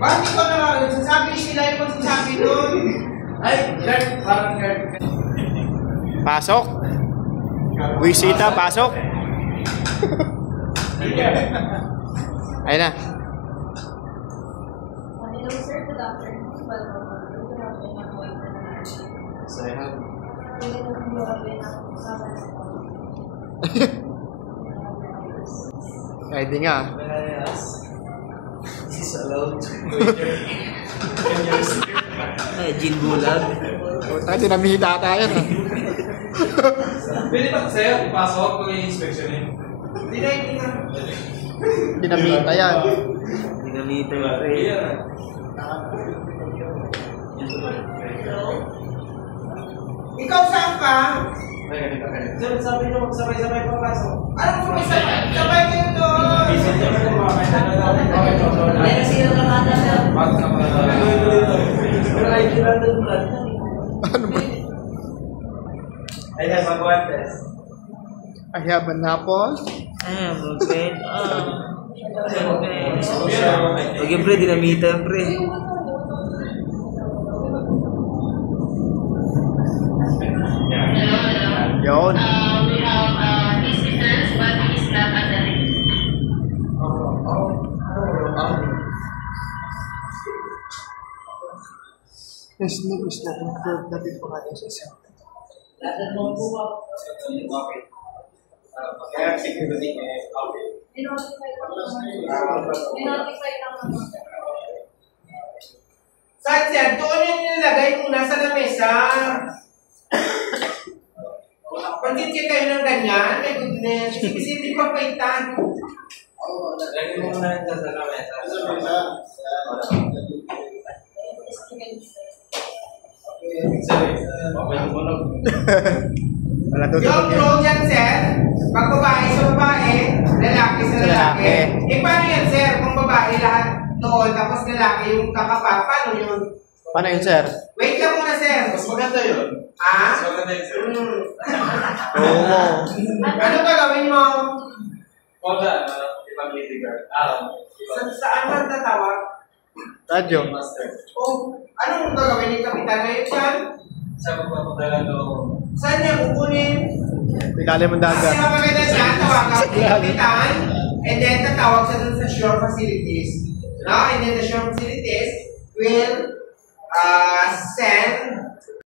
Bakit ikaw naman? Sasabi sila yung magsasabi doon. Ay, Kurt, parang Kurt. Pasok. Wisita, pasok. Ayun na. Hello, sir. Good afternoon. Welcome. So, I have... Ay, di nga. This is allowed to Gin Bulag. Tayo, dinamita tayo na. Pwede ba sa'yo ipasok kung yung inspection yun? Hindi na, hindi na. Dinamita yan. Dinamita yung pre. Ikaw saan ka? Sir, sabi nyo, sabay-sabay papasok. Anong sumisabay? Sabay kayo doon! Meron silang nakata, sir. Pero ay kailan doon brad? Ano ba? Ayan, mag-one test. I have an apple. Magpet. Okay, pre, dinamita yung pre. Yun. We have visitors, but he's not at the list. Yes, name is not improved na din pangalan sa isa. Kaya security eh, okay. Dinotify lang naman. Saan sir? Doon yung nilagay muna sa lamesa. Pag-check kayo ng ganyan, my goodness. Kasi hindi pa paitan. Lagay mo muna yan sa lamesa. Sorry, okay yung bunog. Wala Yung tutulog yun. role yan, sir, pag babae sa babae, lalaki sa lalaki. Lalaki. Eh, paano yan, sir? Kung babae lahat doon, tapos lalaki yung kakapat, paano yun? Paano yun, sir? Wait lang muna, sir. Mas maganda yun. Ah? Mas maganda yun, sir. Oo. Ano gagawin mo? Wala, ibang litigar. Saan ba tatawag? Radyo. Master. O, anong gagawin ni Kapitan ngayon dyan? Sa magpapadala doon. Saan niya kukunin? Ilalim ang Kasi dagat. ang maganda siya, tawagan si Kapitan, and then tatawag siya dun sa shore facilities. No? And then the shore facilities will send